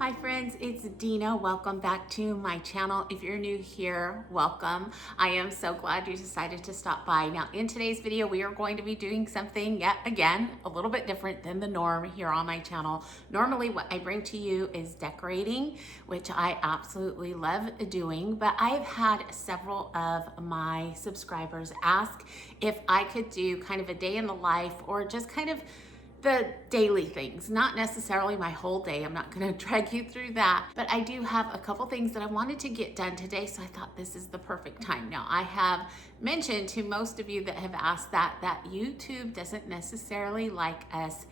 Hi friends, it's Dina. Welcome back to my channel. If you're new here, welcome. I am so glad you decided to stop by. Now in today's video, we are going to be doing something yet again, a little bit different than the norm here on my channel. Normally what I bring to you is decorating, which I absolutely love doing, but I've had several of my subscribers ask if I could do kind of a day in the life or just kind of the daily things, not necessarily my whole day. I'm not going to drag you through that, but I do have a couple things that I wanted to get done today, so I thought this is the perfect time. Now, I have mentioned to most of you that have asked that YouTube doesn't necessarily like us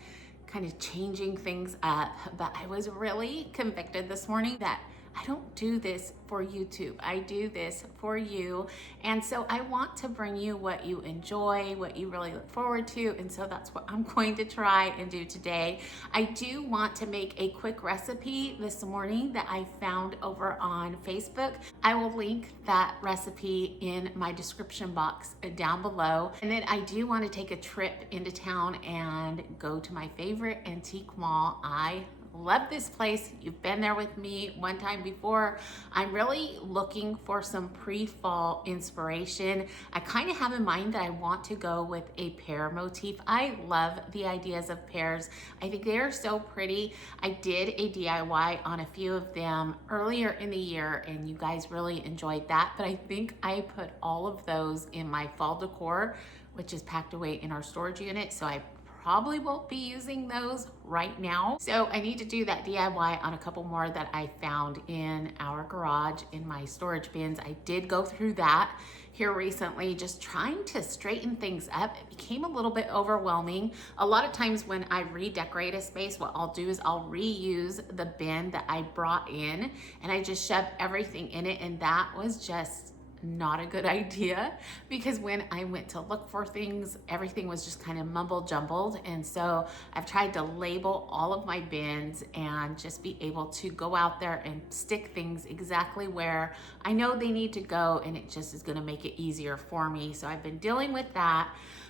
kind of changing things up, but I was really convicted this morning that I don't do this for YouTube. I do this for you. And so I want to bring you what you enjoy, what you really look forward to. And so that's what I'm going to try and do today. I do want to make a quick recipe this morning that I found over on Facebook. I will link that recipe in my description box down below. And then I do want to take a trip into town and go to my favorite antique mall. I love this place. You've been there with me one time before. I'm really looking for some pre-fall inspiration. I kind of have in mind that I want to go with a pear motif. I love the ideas of pears. I think they are so pretty. I did a DIY on a few of them earlier in the year and you guys really enjoyed that, but I think I put all of those in my fall decor, which is packed away in our storage unit, so I probably won't be using those right now. So I need to do that DIY on a couple more that I found in our garage in my storage bins. I did go through that here recently, just trying to straighten things up. It became a little bit overwhelming. A lot of times when I redecorate a space, what I'll do is I'll reuse the bin that I brought in and I just shove everything in it, and that was just not a good idea because when I went to look for things, everything was just kind of mumble jumbled. And so I've tried to label all of my bins and just be able to go out there and stick things exactly where I know they need to go, and it just is going to make it easier for me. So I've been dealing with that.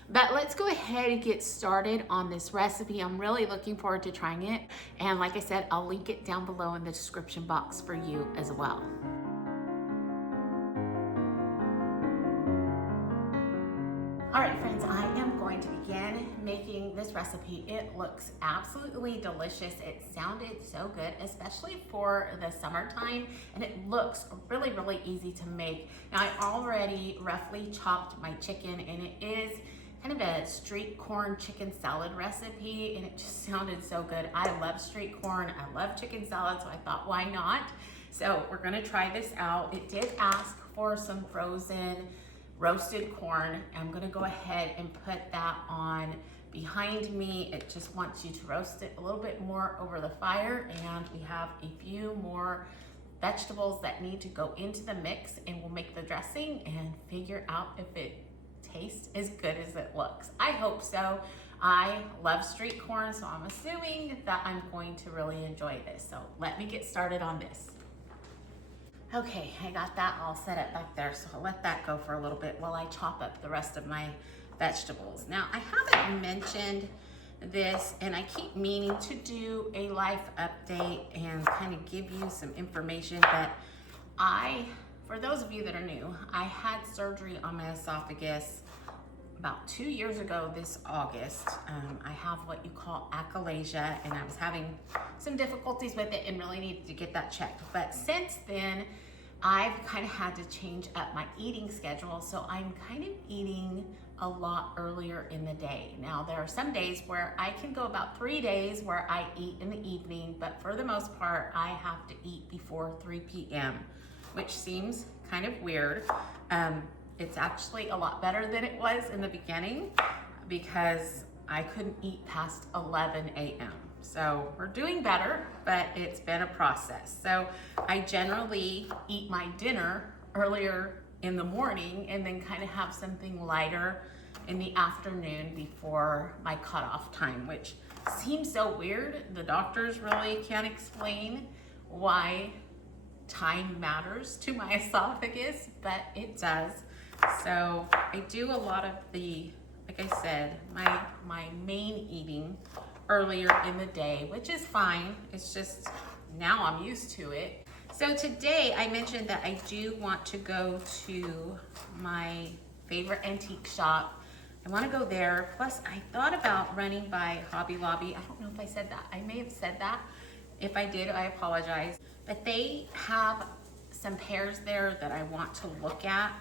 But let's go ahead and get started on this recipe. I'm really looking forward to trying it. And like I said, I'll link it down below in the description box for you as well. All right, friends, I am going to begin making this recipe. It looks absolutely delicious. It sounded so good, especially for the summertime, and it looks really, really easy to make. Now, I already roughly chopped my chicken, and it is kind of a street corn chicken salad recipe, and it just sounded so good. I love street corn. I love chicken salad, so I thought, why not? So we're gonna try this out. It did ask for some frozen roasted corn. I'm gonna go ahead and put that on behind me. It just wants you to roast it a little bit more over the fire, and we have a few more vegetables that need to go into the mix, and we'll make the dressing and figure out if it tastes as good as it looks. I hope so. I love street corn, so I'm assuming that I'm going to really enjoy this. So let me get started on this. Okay, I got that all set up back there, so I'll let that go for a little bit while I chop up the rest of my vegetables. Now, I haven't mentioned this, and I keep meaning to do a life update and kind of give you some information, but for those of you that are new, I had surgery on my esophagus about 2 years ago this August. I have what you call achalasia, and I was having some difficulties with it and really needed to get that checked. But since then, I've kind of had to change up my eating schedule, so I'm kind of eating a lot earlier in the day. Now, there are some days where I can go about 3 days where I eat in the evening, but for the most part, I have to eat before 3 p.m., which seems kind of weird. It's actually a lot better than it was in the beginning because I couldn't eat past 11 a.m. So we're doing better, but it's been a process. So I generally eat my dinner earlier in the morning and then kind of have something lighter in the afternoon before my cutoff time, which seems so weird. The doctors really can't explain why time matters to my esophagus, but it does. So I do a lot of the, like I said, my main eating earlier in the day, which is fine. It's just now I'm used to it. So today I mentioned that I do want to go to my favorite antique shop. I want to go there. Plus I thought about running by Hobby Lobby. I don't know if I said that. I may have said that. If I did, I apologize. But they have some pairs there that I want to look at.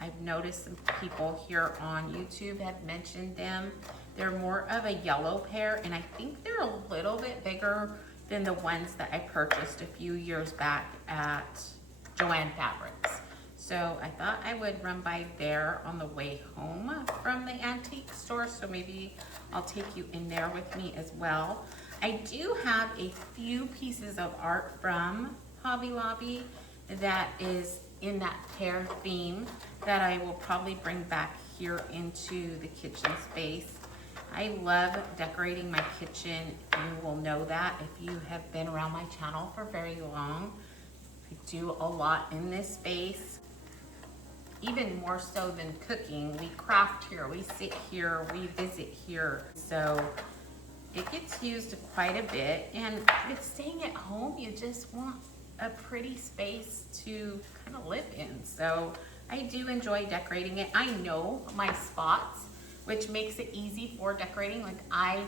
I've noticed some people here on YouTube have mentioned them. They're more of a yellow pair, and I think they're a little bit bigger than the ones that I purchased a few years back at Joann Fabrics. So I thought I would run by there on the way home from the antique store, so maybe I'll take you in there with me as well. I do have a few pieces of art from Hobby Lobby that is in that pear theme that I will probably bring back here into the kitchen space. I love decorating my kitchen. You will know that if you have been around my channel for very long. I do a lot in this space, even more so than cooking. We craft here, we sit here, we visit here. So it gets used quite a bit, and with staying at home, you just want a pretty space to kind of live in. So I do enjoy decorating it. I know my spots, which makes it easy for decorating. Like I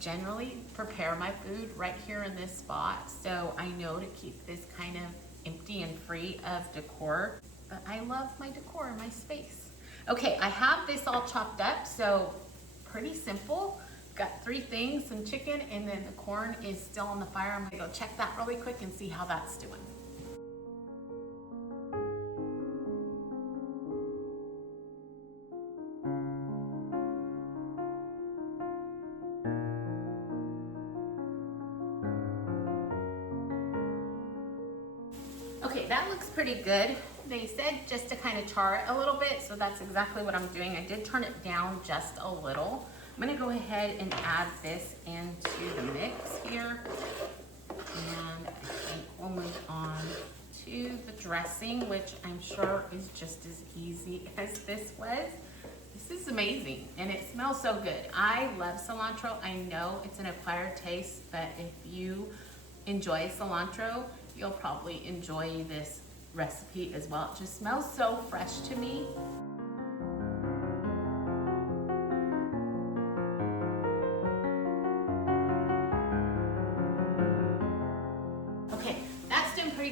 generally prepare my food right here in this spot. So I know to keep this kind of empty and free of decor, but I love my decor in my space. Okay, I have this all chopped up, so pretty simple. Got 3 things, some chicken, and then the corn is still on the fire. I'm gonna go check that really quick and see how that's doing. Okay, that looks pretty good. They said just to kind of char it a little bit, so that's exactly what I'm doing. I did turn it down just a little. I'm gonna go ahead and add this into the mix here. And I think we'll move on to the dressing, which I'm sure is just as easy as this was. This is amazing, and it smells so good. I love cilantro. I know it's an acquired taste, but if you enjoy cilantro, you'll probably enjoy this recipe as well. It just smells so fresh to me.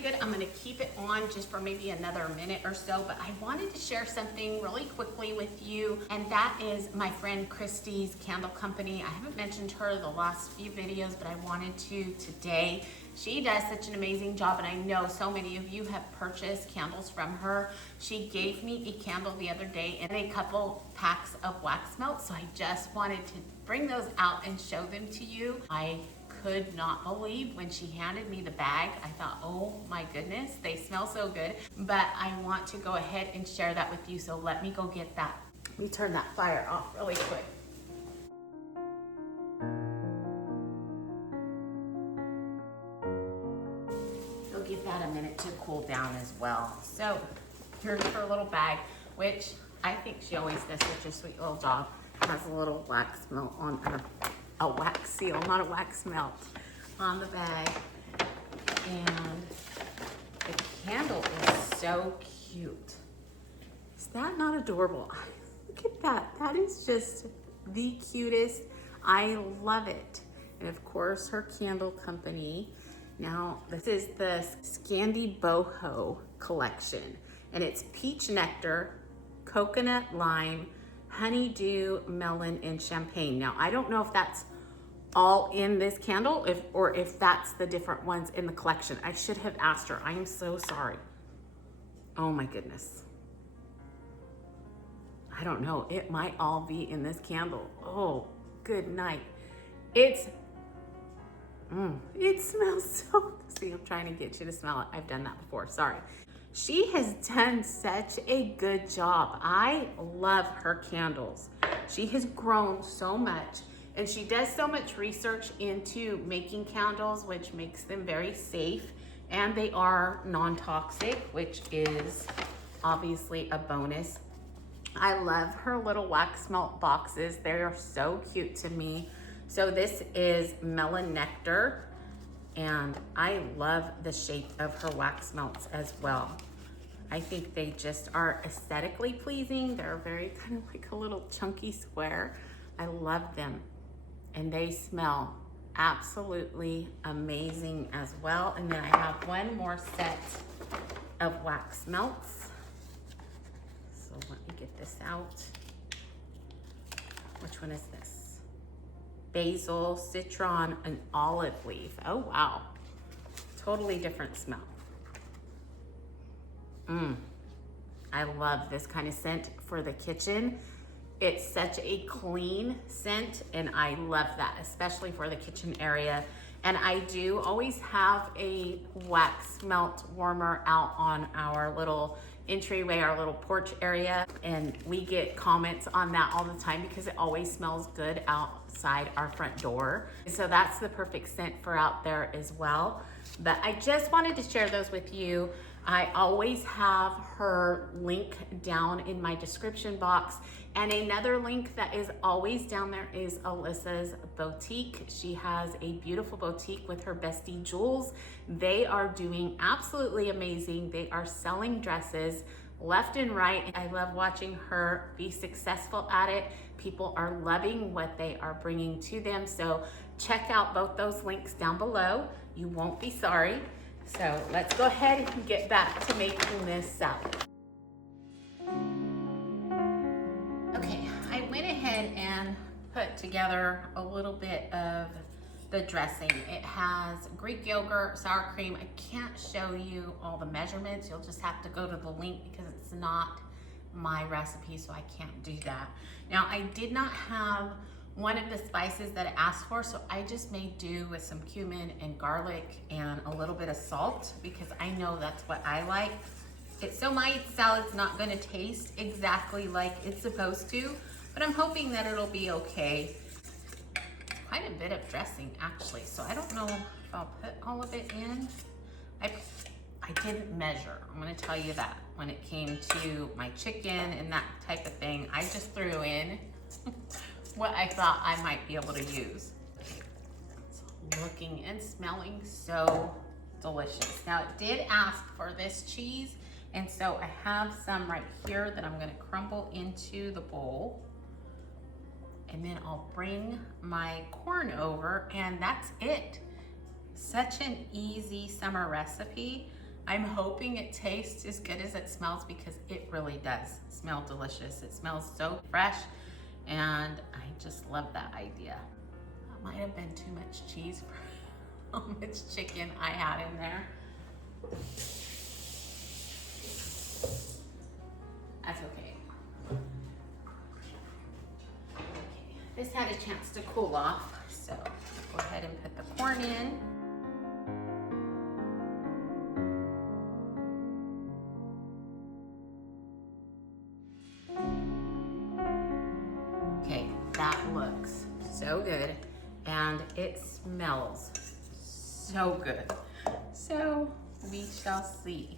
Good. I'm going to keep it on just for maybe another minute or so, but I wanted to share something really quickly with you, and that is my friend Christy's candle company. I haven't mentioned her the last few videos, but I wanted to today. She does such an amazing job, and I know so many of you have purchased candles from her. She gave me a candle the other day and a couple packs of wax melts, so I just wanted to bring those out and show them to you. I could not believe when she handed me the bag. I thought, oh my goodness, they smell so good. But I want to go ahead and share that with you, so let me go get that. Let me turn that fire off really quick. I'll give that a minute to cool down as well. So here's her little bag, which I think she always does such a sweet little job. Has a little wax melt on her. A wax seal, not a wax melt, on the bag. And the candle is so cute. Is that not adorable? Look at that. That is just the cutest. I love it. And of course, her candle company. Now, this is the Scandi Boho collection, and it's peach nectar, coconut lime, honeydew, melon, and champagne. Now, I don't know if that's all in this candle, or if that's the different ones in the collection. I should have asked her. I am so sorry. Oh my goodness. I don't know. It might all be in this candle. Oh, good night. It smells so, see, I'm trying to get you to smell it. I've done that before, sorry. She has done such a good job. I love her candles. She has grown so much, and she does so much research into making candles, which makes them very safe, and they are non-toxic, which is obviously a bonus. I love her little wax melt boxes. They are so cute to me. So this is Melon Nectar. And I love the shape of her wax melts as well. I think they just are aesthetically pleasing. They're very kind of like a little chunky square. I love them. And they smell absolutely amazing as well. And then I have one more set of wax melts. So let me get this out. Which one is this? Basil, citron, and olive leaf. Oh wow, totally different smell. I love this kind of scent for the kitchen. It's such a clean scent, and I love that, especially for the kitchen area. And I do always have a wax melt warmer out on our little entryway, our little porch area, and we get comments on that all the time because it always smells good outside our front door. So that's the perfect scent for out there as well. But I just wanted to share those with you. I always have her link down in my description box, and another link that is always down there is Alyssa's boutique. She has a beautiful boutique with her bestie Jules. They are doing absolutely amazing. They are selling dresses left and right. I love watching her be successful at it. People are loving what they are bringing to them. So check out both those links down below. You won't be sorry. So let's go ahead and get back to making this salad. Okay, I went ahead and put together a little bit of the dressing. It has Greek yogurt, sour cream. I can't show you all the measurements. You'll just have to go to the link because it's not my recipe, so I can't do that. Now, I did not have one of the spices that I asked for, so I just made do with some cumin and garlic and a little bit of salt because I know that's what I like. So my salad's not gonna taste exactly like it's supposed to, but I'm hoping that it'll be okay. It's quite a bit of dressing actually, so I don't know if I'll put all of it in. I didn't measure, I'm gonna tell you that. When it came to my chicken and that type of thing, I just threw in what I thought I might be able to use. It's looking and smelling so delicious. Now it did ask for this cheese, and so I have some right here that I'm gonna crumble into the bowl. And then I'll bring my corn over, and that's it. Such an easy summer recipe. I'm hoping it tastes as good as it smells because it really does smell delicious. It smells so fresh. And I just love that idea. That might have been too much cheese for how much chicken I had in there. That's okay. Okay, this had a chance to cool off, so go ahead and put the corn in. That looks so good, and it smells so good. So we shall see.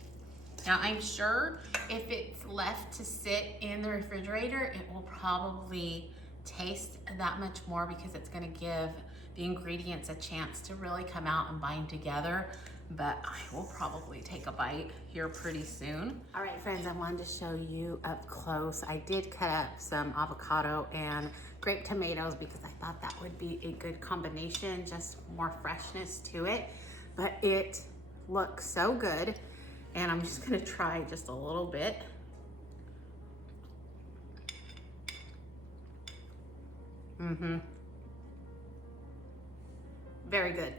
Now I'm sure if it's left to sit in the refrigerator, it will probably taste that much more because it's gonna give the ingredients a chance to really come out and bind together. But I will probably take a bite here pretty soon. All right, friends, I wanted to show you up close. I did cut up some avocado and grape tomatoes because I thought that would be a good combination, just more freshness to it. But it looks so good, and I'm just gonna try just a little bit. Very good,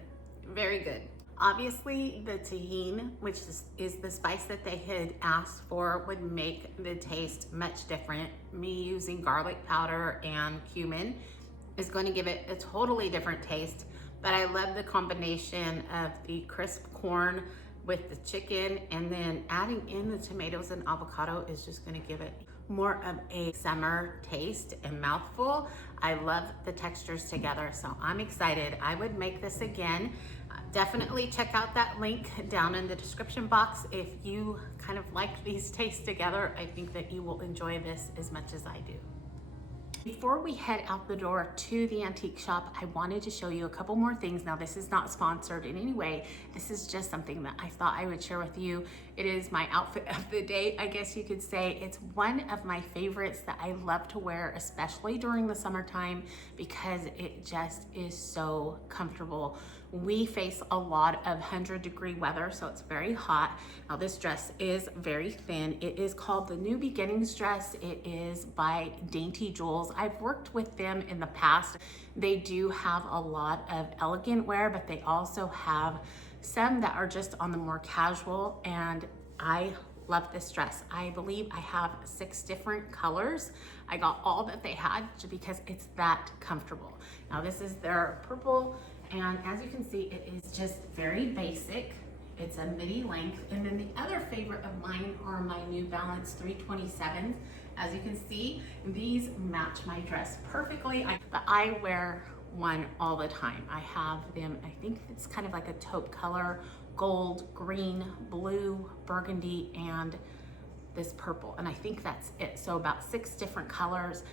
very good. Obviously, the tahini, which is the spice that they had asked for, would make the taste much different. Me using garlic powder and cumin is going to give it a totally different taste, but I love the combination of the crisp corn with the chicken, and then adding in the tomatoes and avocado is just going to give it more of a summer taste and mouthful. I love the textures together, so I'm excited. I would make this again. Definitely check out that link down in the description box if you kind of like these tastes together. I think that you will enjoy this as much as I do. Before we head out the door to the antique shop, I wanted to show you a couple more things. Now, this is not sponsored in any way. This is just something that I thought I would share with you. It is my outfit of the day, I guess you could say. It's one of my favorites that I love to wear, especially during the summertime, because it just is so comfortable. We face a lot of 100-degree weather, so it's very hot. Now, this dress is very thin. It is called the New Beginnings dress. It is by Dainty Jewels. I've worked with them in the past. They do have a lot of elegant wear, but they also have some that are just on the more casual, and I love this dress. I believe I have 6 different colors. I got all that they had because it's that comfortable. Now, this is their purple, and as you can see, it is just very basic. It's a midi length. And then the other favorite of mine are my New Balance 327s. As you can see, these match my dress perfectly. But I wear one all the time. I have them, I think it's kind of like a taupe color, gold, green, blue, burgundy, and this purple. And I think that's it. So about 6 different colors.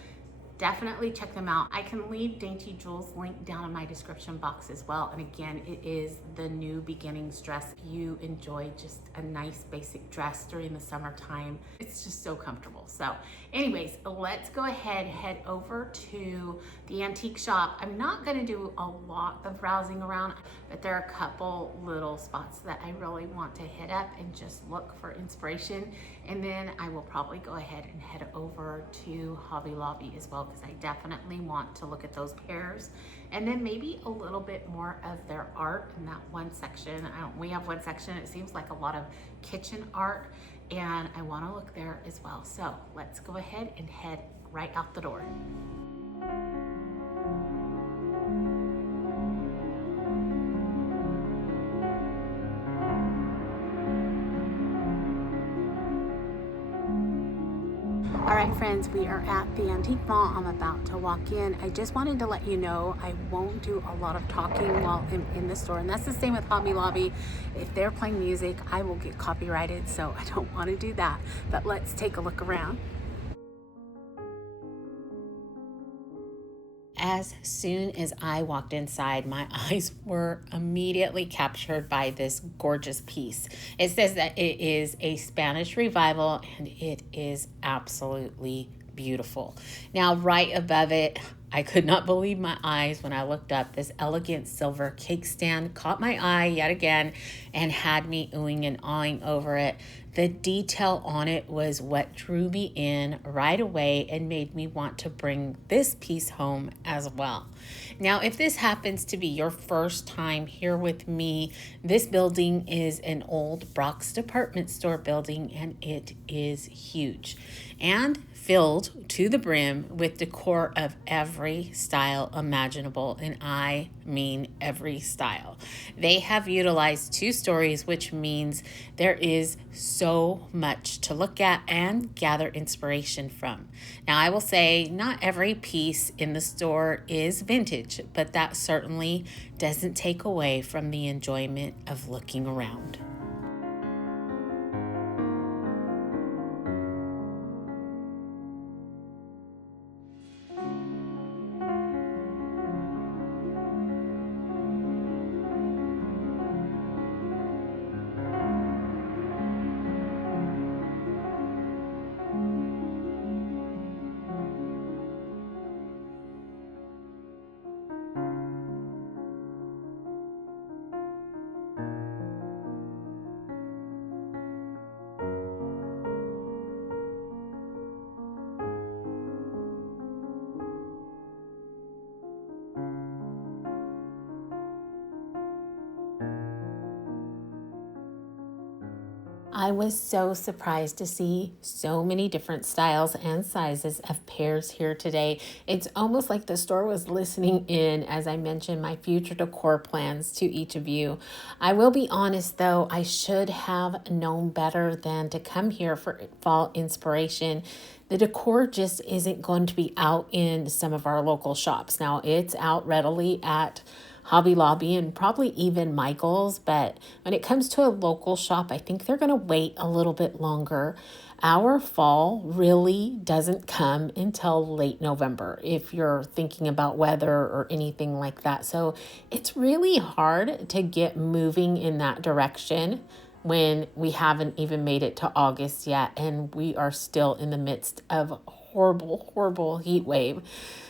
Definitely check them out. I can leave Dainty Jewels link down in my description box as well. And again, it is the New Beginnings dress. If you enjoy just a nice basic dress during the summertime, it's just so comfortable. So anyways, let's go ahead, head over to the antique shop. I'm not gonna do a lot of browsing around, but there are a couple little spots that I really want to hit up and just look for inspiration. And then I will probably go ahead and head over to Hobby Lobby as well, because I definitely want to look at those pairs. And then maybe a little bit more of their art in that one section. We have one section, it seems like a lot of kitchen art, and I want to look there as well. So let's go ahead and head right out the door. All right, friends, we are at the antique mall. I'm about to walk in. I just wanted to let you know I won't do a lot of talking while I'm in the store, and that's the same with Hobby Lobby. If they're playing music, I will get copyrighted, so I don't want to do that. But let's take a look around. As soon as I walked inside, my eyes were immediately captured by this gorgeous piece. It says that it is a Spanish revival, and it is absolutely beautiful. Now, right above it, I could not believe my eyes when I looked up. This elegant silver cake stand caught my eye yet again and had me oohing and awing over it. The detail on it was what drew me in right away and made me want to bring this piece home as well. Now, if this happens to be your first time here with me, this building is an old Brock's department store building, and it is huge and filled to the brim with decor of every style imaginable, and I mean every style. They have utilized 2 stories, which means there is so much to look at and gather inspiration from. Now, I will say not every piece in the store is vintage, but that certainly doesn't take away from the enjoyment of looking around. I was so surprised to see so many different styles and sizes of pairs here today. It's almost like the store was listening in as I mentioned my future decor plans to each of you. I will be honest though, I should have known better than to come here for fall inspiration. The decor just isn't going to be out in some of our local shops. Now, it's out readily at Hobby Lobby and probably even Michael's. But when it comes to a local shop, I think they're going to wait a little bit longer. Our fall really doesn't come until late November if you're thinking about weather or anything like that. So it's really hard to get moving in that direction when we haven't even made it to August yet and we are still in the midst of horrible heat wave.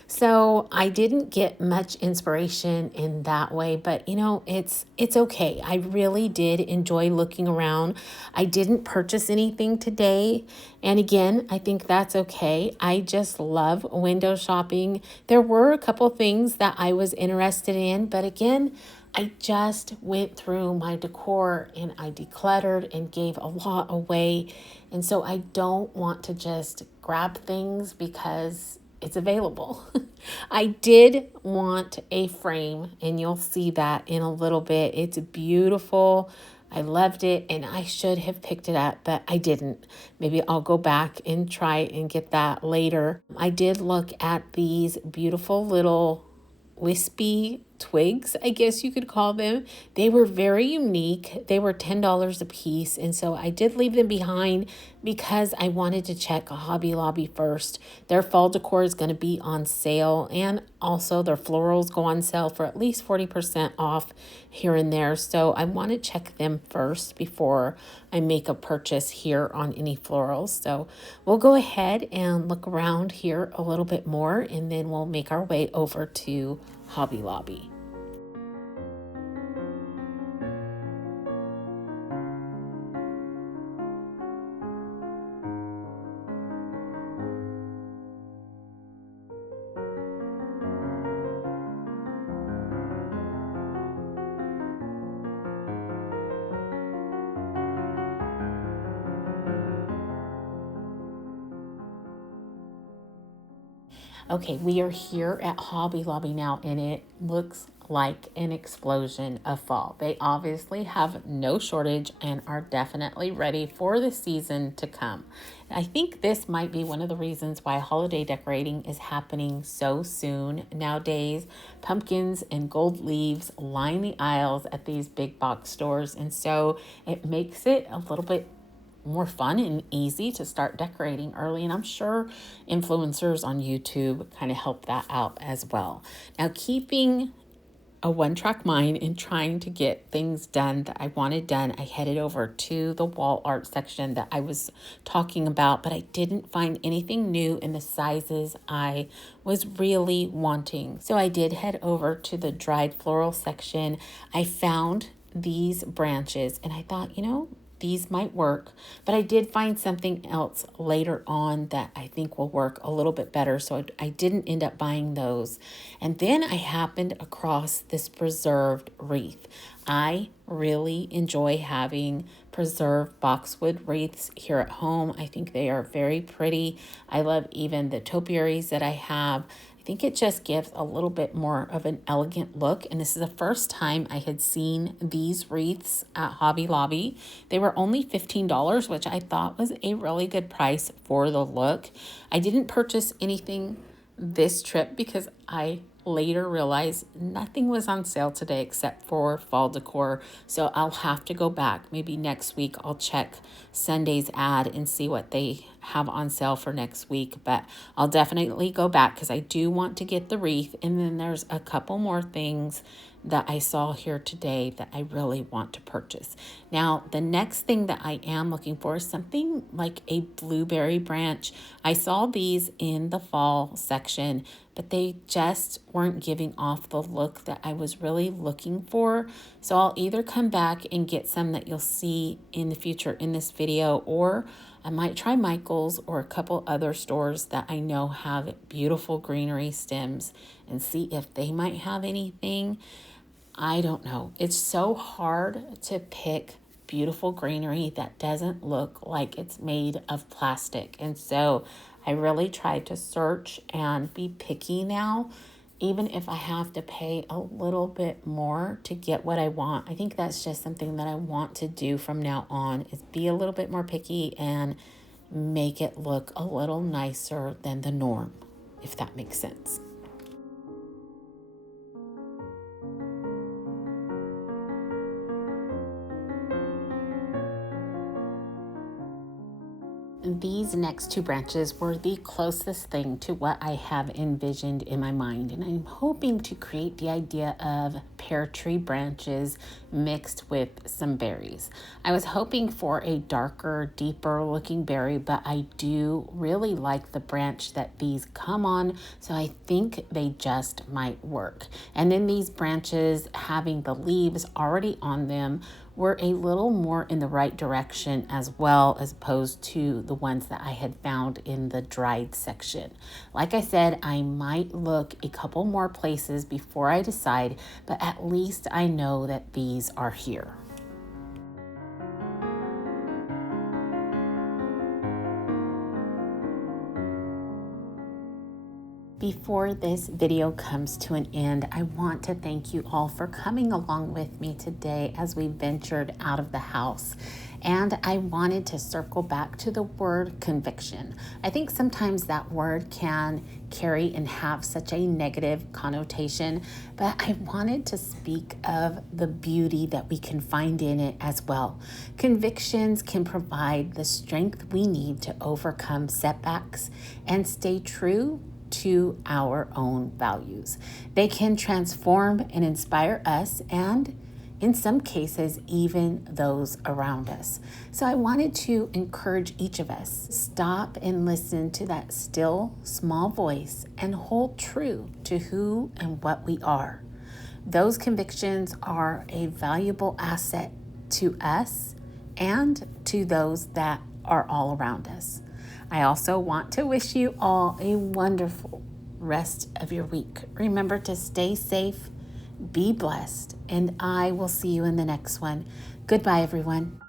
So I didn't get much inspiration in that way, but you know, it's okay. I really did enjoy looking around. I didn't purchase anything today. And again, I think that's okay. I just love window shopping. There were a couple things that I was interested in, but again, I just went through my decor and I decluttered and gave a lot away. And so I don't want to just grab things because it's available. I did want a frame and you'll see that in a little bit. It's beautiful. I loved it and I should have picked it up, but I didn't. Maybe I'll go back and try and get that later. I did look at these beautiful little wispy twigs, I guess you could call them. They were very unique. They were $10 a piece. And so I did leave them behind because I wanted to check Hobby Lobby first. Their fall decor is going to be on sale, and also their florals go on sale for at least 40% off here and there. So I want to check them first before I make a purchase here on any florals. So we'll go ahead and look around here a little bit more, and then we'll make our way over to Hobby Lobby. Okay, we are here at Hobby Lobby now, and it looks like an explosion of fall. They obviously have no shortage and are definitely ready for the season to come. I think this might be one of the reasons why holiday decorating is happening so soon nowadays. Pumpkins and gold leaves line the aisles at these big box stores, and so it makes it a little bit more fun and easy to start decorating early. And I'm sure influencers on YouTube kind of help that out as well. Now, keeping a one-track mind and trying to get things done that I wanted done, I headed over to the wall art section that I was talking about, but I didn't find anything new in the sizes I was really wanting. So I did head over to the dried floral section. I found these branches and I thought, you know, these might work, but I did find something else later on that I think will work a little bit better. So I didn't end up buying those. And then I happened across this preserved wreath. I really enjoy having preserved boxwood wreaths here at home. I think they are very pretty. I love even the topiaries that I have. I think it just gives a little bit more of an elegant look. And this is the first time I had seen these wreaths at Hobby Lobby. They were only $15, which I thought was a really good price for the look. I didn't purchase anything this trip because I later realized nothing was on sale today except for fall decor. So I'll have to go back. Maybe next week I'll check Sunday's ad and see what they have on sale for next week. But I'll definitely go back because I do want to get the wreath. And then there's a couple more things that I saw here today that I really want to purchase. Now, the next thing that I am looking for is something like a blueberry branch. I saw these in the fall section, but they just weren't giving off the look that I was really looking for. So I'll either come back and get some that you'll see in the future in this video, or I might try Michael's or a couple other stores that I know have beautiful greenery stems and see if they might have anything. I don't know. It's so hard to pick beautiful greenery that doesn't look like it's made of plastic. And so I really tried to search and be picky now, even if I have to pay a little bit more to get what I want. I think that's just something that I want to do from now on, is be a little bit more picky and make it look a little nicer than the norm, if that makes sense. These next two branches were the closest thing to what I have envisioned in my mind, and I'm hoping to create the idea of pear tree branches mixed with some berries. I was hoping for a darker, deeper looking berry, but I do really like the branch that these come on, so I think they just might work. And then these branches having the leaves already on them were a little more in the right direction as well, as opposed to the ones that I had found in the dried section. Like I said, I might look a couple more places before I decide, but at least I know that these are here. Before this video comes to an end, I want to thank you all for coming along with me today as we ventured out of the house. And I wanted to circle back to the word conviction. I think sometimes that word can carry and have such a negative connotation, but I wanted to speak of the beauty that we can find in it as well. Convictions can provide the strength we need to overcome setbacks and stay true to our own values. They can transform and inspire us, and in some cases, even those around us. So I wanted to encourage each of us, stop and listen to that still small voice and hold true to who and what we are. Those convictions are a valuable asset to us and to those that are all around us. I also want to wish you all a wonderful rest of your week. Remember to stay safe, be blessed, and I will see you in the next one. Goodbye, everyone.